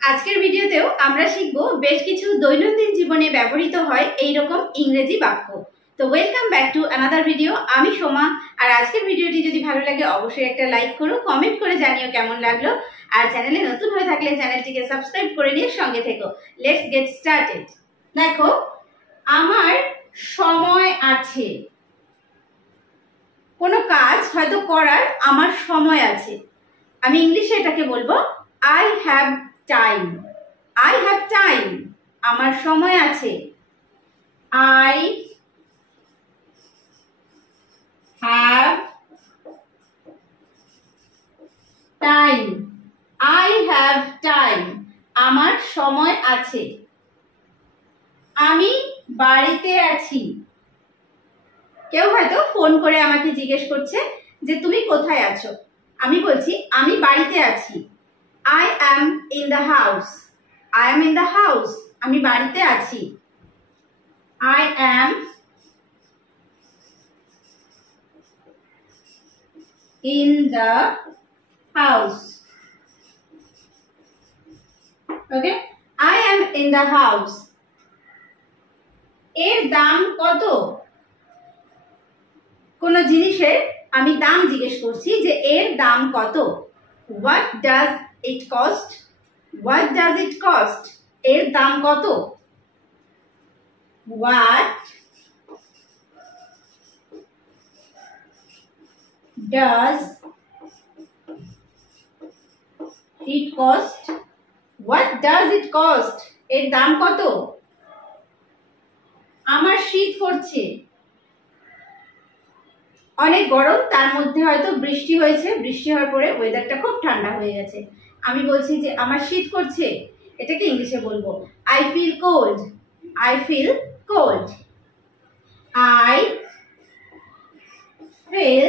আজকের ভিডিওতেও আমরা শিখব বেশ কিছু দৈনন্দিন জীবনে ব্যবহৃত হয় এই রকম ইংরেজি বাক্য। তো welcome back to another video. আমি সোমা। আর আজকের ভিডিওটি যদি ভালো লাগে অবশ্যই একটা লাইক করো, কমেন্ট করে জানিও কেমন লাগলো। আর চ্যানেলে নতুন হয়ে থাকলে চ্যানেলটিকে সাবস্ক্রাইব করে নিয়ে সঙ্গে থেকো। Let's get started. দেখো, আমার সময় আছে। কোনো কাজ হয়তো করার আমার সময় আছে। আমি ইংলিশে এটাকে বলবো I have time. I have time, আমার সময় আছে। I have time. I have time, আমার সময় আছে। আমি বাড়িতে আছি। কেউ হয়তো ফোন করে আমাকে জিজ্ঞেস করছে যে তুমি কোথায় আছো। আমি বলছি আমি বাড়িতে আছি। I am in the house. I am in the house. আমি বাড়িতে আছি। I am in the house. Okay? I am in the house. এর দাম কত? কোন জিনিসের আমি দাম জিজ্ঞেস করছি যে এর দাম কত। What does it cost? What does it cost? এর দাম কত? What does it cost? What does it cost? এর দাম কত? আমার শীত করছে। অনেক গরম, তার মধ্যে হয়তো বৃষ্টি হয়েছে, বৃষ্টি হওয়ার পরে ওয়েদারটা খুব ঠান্ডা হয়ে গেছে। আমি বলছি যে আমার শীত করছে। এটাকে ইংলিশে বলবো I feel cold. I feel cold. I feel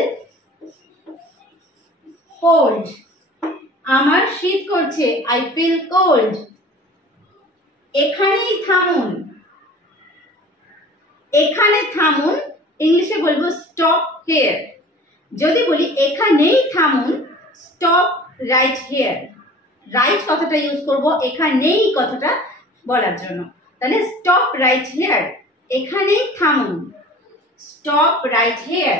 cold, আমার শীত করছে। I feel cold. এখানেই থামুন। এখানে থামুন, ইংলিশে বলবো স্টপ হিয়ার। যদি বলি এখানেই থামুন, স্টপ রাইট হিয়ার। রাইট কথাটা ইউজ করব এখানেই কথাটা বলার জন্য। তাহলে স্টপ রাইট হিয়ার, এখানেই থামুন। Stop right here.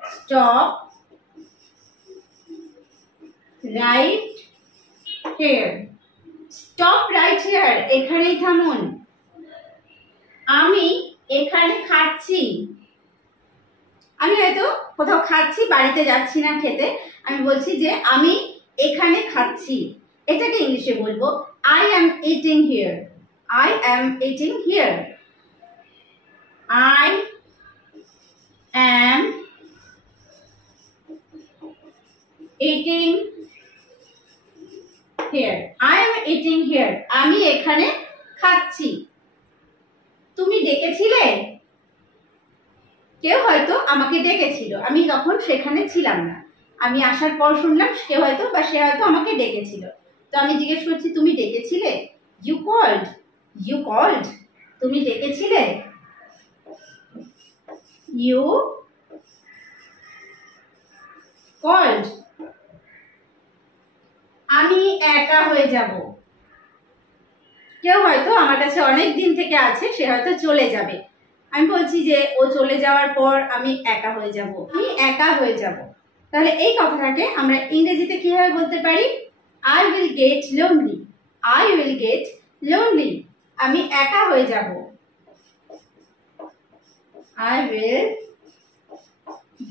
Stop right here. Stop right here, এখানেই থামুন। আমি এখানে খাচ্ছি। আমি হয়তো কোথাও খাচ্ছি, বাড়িতে যাচ্ছি না খেতে। আমি বলছি যে আমি এখানে খাচ্ছি। এটাকে ইংলিশে বলবো I am eating here. I am eating here. I am eating here. I am eating here, আমি এখানে খাচ্ছি। তুমি ডেকেছিলে? কেউ হয়তো আমাকে ডেকেছিল, আমি তখন সেখানে ছিলাম না। আমি আসার পর শুনলাম কেউ হয়তো বা সে হয়তো আমাকে ডেকেছিল। তো আমি জিজ্ঞেস করছি তুমি ডেকেছিলে? You called. ইউ কল্ড, তুমি ডেকেছিলে। You called. আমি একা হয়ে যাব। কেউ হয়তো আমার কাছে অনেক দিন থেকে আছে, সে হয়তো চলে যাবে। আমি বলছি যে ও চলে যাওয়ার পর আমি একা হয়ে যাব। আমি একা হয়ে যাব। তাহলে এই কথাটাকে আমরা ইংরেজিতে কিভাবে বলতে পারি? I will get lonely. I will get lonely, আমি একা হয়ে যাব। I will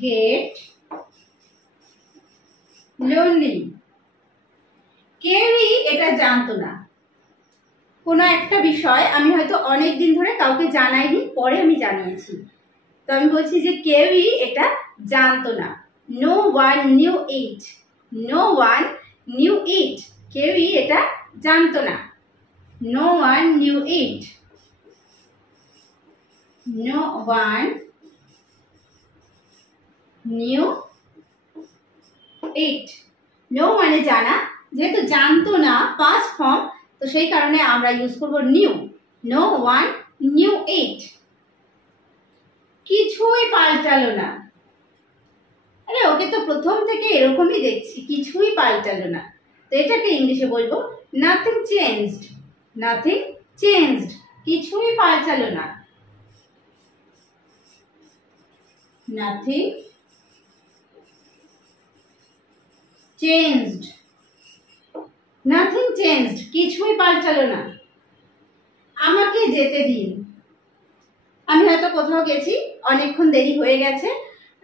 get lonely. কেউই এটা জানতো না। কোনো একটা বিষয় আমি হয়তো অনেক দিন ধরে কাউকে জানাইনি, পরে আমি জানিয়েছি। তো আমি বলছি যে কেউই এটা জানতো না। No one knew it. No one knew it, কেউই এটা জানতো না। No one knew it. No one knew it. No মানে জানা, যেহেতু জানতো না পাস্ট ফর্ম, তো সেই কারণে আমরা ইউজ করবো new. No one knew it. কিছুই পাল্টালো না। আরে ওকে তো প্রথম থেকে এরকমই দেখছি, কিছুই পাল্টালো না। তো এটাকে ইংলিশে বলবো নাথিং চেঞ্জড। নাথিং চেঞ্জড, কিছুই পাল্টালো না। নাথিং চেঞ্জড, নাথিং চেঞ্জড, কিছুই পাল্টালো না। আমাকে যেতে দিন। আমি হয়তো কোথাও গেছি, অনেকক্ষণ দেরি হয়ে গেছে,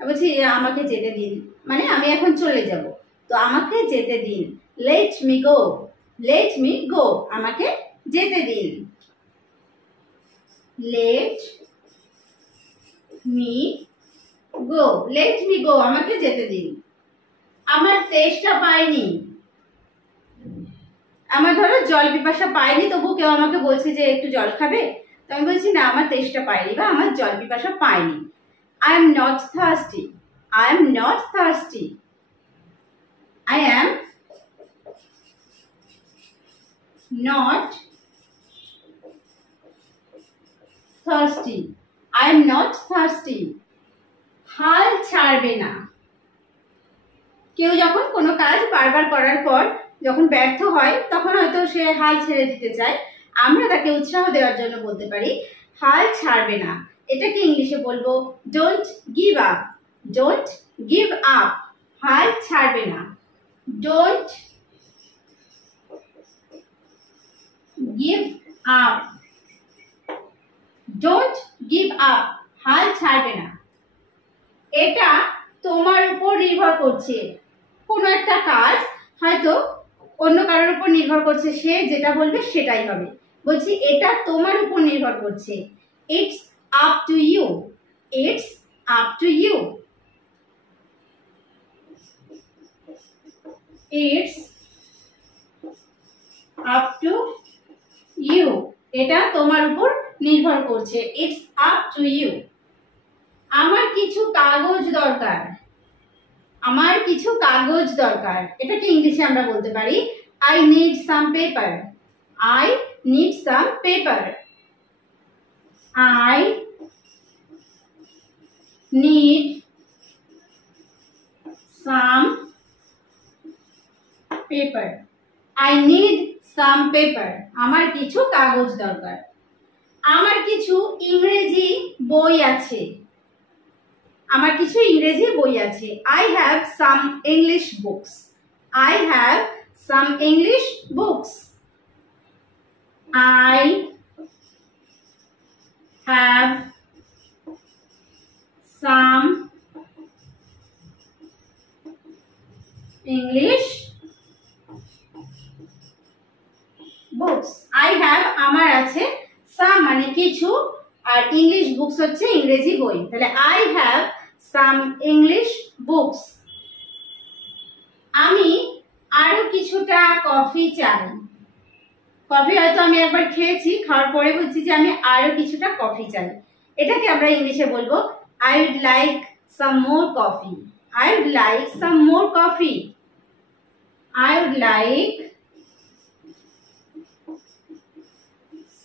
বলছি আমাকে যেতে দিন, মানে আমি এখন চলে যাব, তো আমাকে যেতে দিন। Let me go, let me go, আমাকে যেতে দিন। Let me go, let me go, আমাকে যেতে দিন। আমার তেষ্টা পায়নি। আমার ধরো জল পিপাসা পায়নি, তবু কেউ আমাকে বলছে যে একটু জল খাবে, তো আমি বলছি না আমার তেষ্টা পায়নি বা আমার জল পিপাসা পায়নি। I am not thirsty. I am not thirsty. I am not thirsty. I am not thirsty. হাল ছাড়বে না। কেউ যখন কোনো কাজ বারবার করার পর যখন ব্যর্থ হয় তখন হয়তো সে হাল ছেড়ে দিতে চায়, আমরা তাকে উৎসাহ দেওয়ার জন্য বলতে পারি হাল ছাড়বে না। এটাকে ইংলিশে বলবো don't give up. Don't give up, হাল ছাড়বে না। Don't give up, don't give up, হাল ছাড়বে না। এটা তোমার উপর নির্ভর করছে। কোনো একটা কাজ হয়তো অন্য কারোর উপর নির্ভর করছে, সে যেটা বলবে সেটাই হবে। বলছি এটা তোমার উপর নির্ভর করছে। It's up to you, it's up to you, it's up to you, এটা তোমার উপর নির্ভর করছে। It's up to you. আমার কিছু কাগজ দরকার। আমার কিছু কাগজ দরকার, এটাকে ইংলিশে আমরা বলতে পারি I need some paper. I need some paper. I need some paper. I need some paper, আমার কিছু কাগজ দরকার। আমার কিছু ইংরেজি বই আছে। আমার কিছু ইংরেজি বই আছে। I have some English books. I have some English books. I have some English books. I have, আমার আছে, some মানে কিছু, আর ইংলিশ বুকস হচ্ছে ইংরেজি বই, তাহলে I have some English books. আমি আরো কিছুটা কফি চাই। কফি হয়তো আমি একবার খেয়েছি, খাওয়ার পরে বলছি যে আমি আরো কিছুটা কফি চাই। এটাকে আমরা ইংলিশে বলবো I would like some more coffee. I would like some more coffee. I would like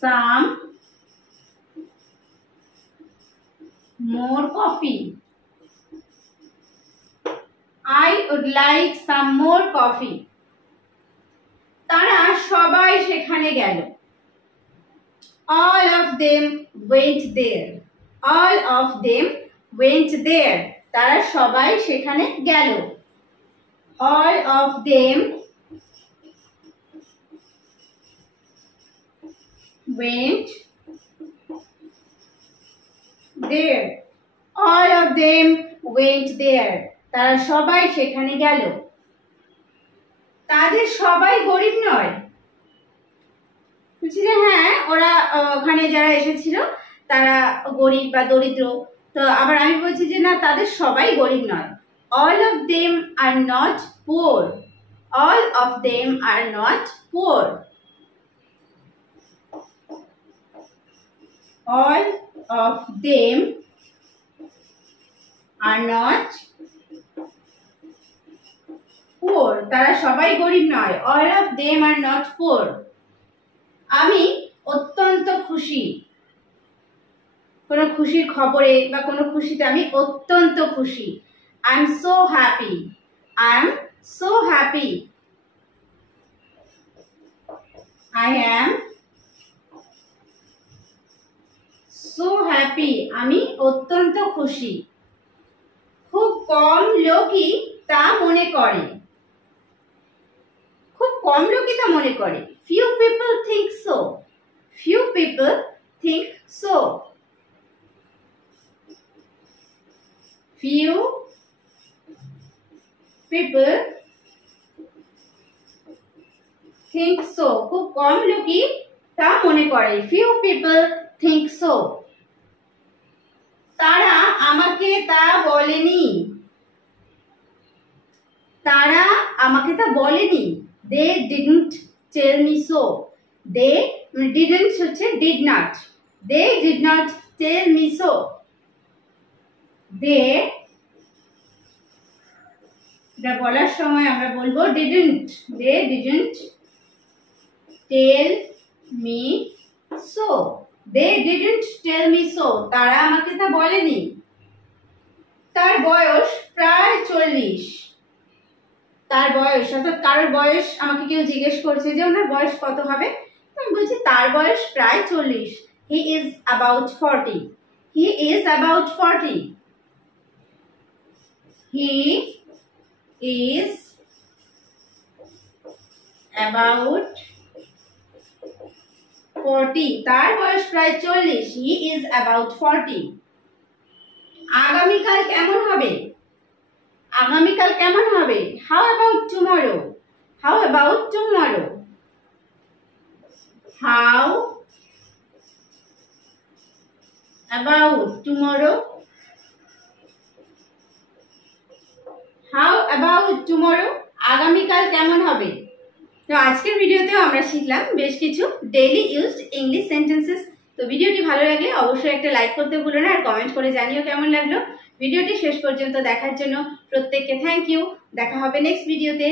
some more coffee. I would like some more coffee. তারা সবাই সেখানে গেল। All of them went there. All of them went there. তারা সবাই সেখানে গেল। All of them went there. All of them went there. তারা সবাই সেখানে গেল। তাদের সবাই গরিব নয়। বলছি যে হ্যাঁ, ওরা ওখানে যারা এসেছিল তারা গরিব বা দরিদ্র। তো আবার আমি বলছি যে না, তাদের সবাই গরিব নয়। All of them are not poor. All of them are not poor. All of them are not poor. তারা সবাই গরিব নয়। All of them are not poor. আমি অত্যন্ত খুশি। কোনো খুশির খবরে বা কোনো খুশিতে আমি অত্যন্ত খুশি। I am so happy. I am so happy. I am so happy. আমি অত্যন্ত খুশি। খুব কম লোকই তা মনে করে। খুব কম লোকই তা মনে করে। Few people think so. Few people think so. Few people think so. খুব কম লোকই তা মনে করে। Few people think so. তারা আমাকে তা বলেনি। তারা আমাকে তা বলেনি। They didn't tell me so. They didn't হচ্ছে did not. They did not tell me so. They এটা বলার সময় আমরা বলবো didn't. They didn't tell me so. They didn't tell me so. তারা আমাকে তা বলেনি। তার বয়স প্রায় 40। তার বয়স অর্থাৎ কারোর বয়স আমাকে কেউ জিজ্ঞেস করছে যে ওনার বয়স কত হবে, আমি বলছি তার বয়স প্রায় 40। He is about 40. He is about 40. He is about 40. তার বয়স প্রায় 40। He is about 40. আগামীকাল কেমন হবে? আগামীকাল কেমন হবে? How about tomorrow? How about tomorrow? How about tomorrow? How about tomorrow? আগামীকাল কেমন হবে? তো আজকের ভিডিওতেও আমরা শিখলাম বেশ কিছু ডেইলি ইউজড ইংলিশ সেন্টেন্সেস। তো ভিডিওটি ভালো লাগলে অবশ্যই একটা লাইক করতে ভুলো না, আর কমেন্ট করে জানিও কেমন লাগলো। ভিডিওটি শেষ পর্যন্ত দেখার জন্য প্রত্যেককে থ্যাংক ইউ। দেখা হবে নেক্সট ভিডিওতে।